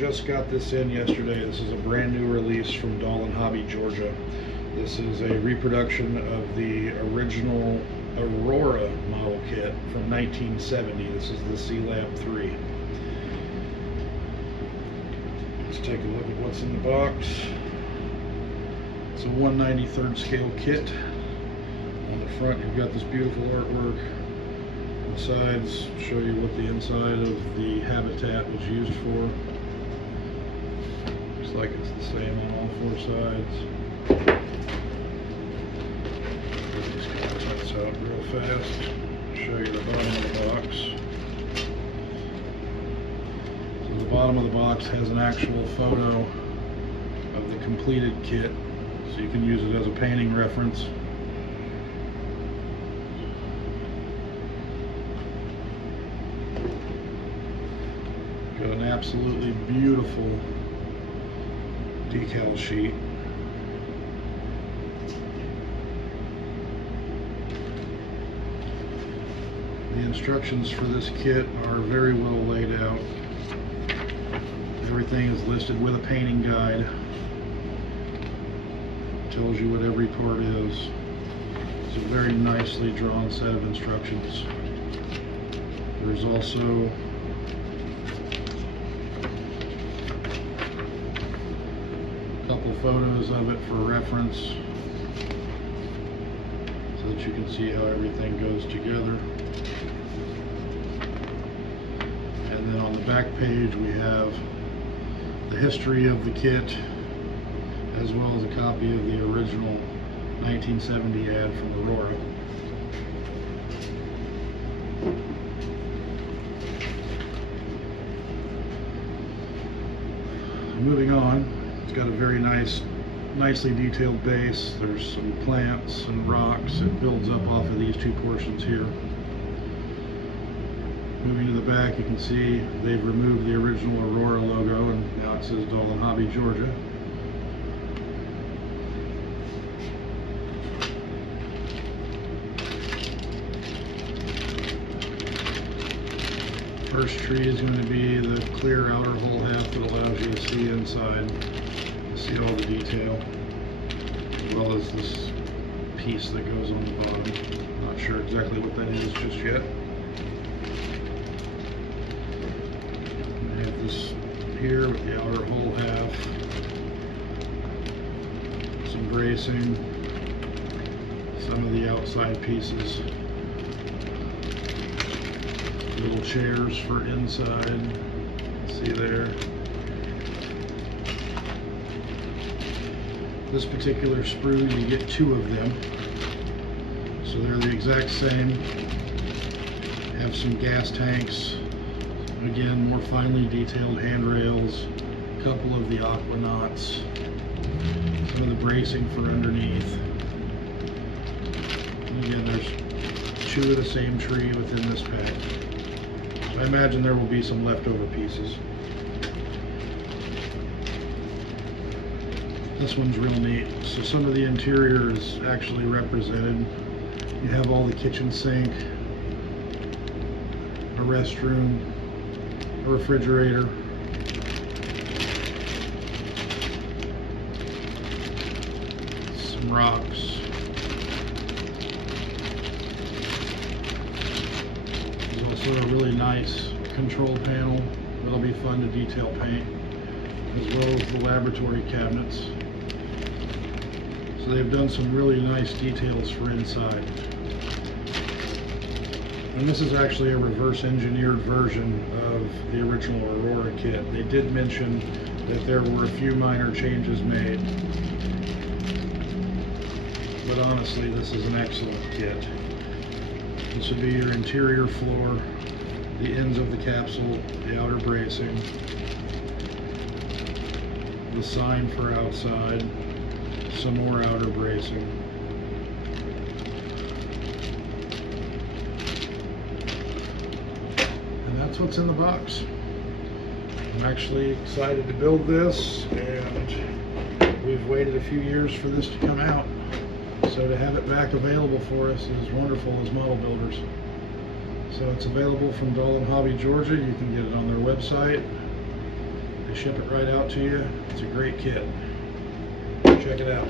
just got this in yesterday. This is a brand new release from Doll & Hobby, Georgia. This is a reproduction of the original Aurora model kit from 1970. This is the Sealab III. Let's take a look at what's in the box. It's a 1/93rd scale kit. On the front you've got this beautiful artwork. On the sides show you what the inside of the habitat was used for. Looks like it's the same on all four sides. Get these contents out real fast. Show you the bottom of the box. So the bottom of the box has an actual photo of the completed kit, so you can use it as a painting reference. Got an absolutely beautiful decal sheet. The instructions for this kit are very well laid out. Everything is listed with a painting guide. Tells you what every part is. It's a very nicely drawn set of instructions. There's also couple photos of it for reference so that you can see how everything goes together. And then on the back page we have the history of the kit, as well as a copy of the original 1970 ad from Aurora. Moving on, it's got a very nicely detailed base. There's some plants and rocks. It builds up off of these two portions here. Moving to the back, you can see they've removed the original Aurora logo and now it says Doll & Hobby, Georgia. First tree is going to be the clear outer whole half that allows you to see inside, see all the detail, as well as this piece that goes on the bottom. Not sure exactly what that is just yet. I have this here with the outer whole half, some bracing, some of the outside pieces. Little chairs for inside, see there. This particular sprue, you get two of them, so they're the exact same. Have some gas tanks, again more finely detailed handrails, a couple of the aquanauts, some of the bracing for underneath. And again, there's two of the same tree within this pack. I imagine there will be some leftover pieces. This one's real neat. So some of the interior is actually represented. You have all the kitchen sink, a restroom, a refrigerator, some rocks. Also a really nice control panel that'll be fun to detail paint, as well as the laboratory cabinets. So they've done some really nice details for inside. And this is actually a reverse engineered version of the original Aurora kit. They did mention that there were a few minor changes made, but honestly this is an excellent kit. This would be your interior floor, the ends of the capsule, the outer bracing, the sign for outside, some more outer bracing. And that's what's in the box. I'm actually excited to build this, and we've waited a few years for this to come out. So to have it back available for us is wonderful as model builders. So it's available from Doll & Hobby, Georgia. You can get it on their website. They ship it right out to you. It's a great kit. Check it out.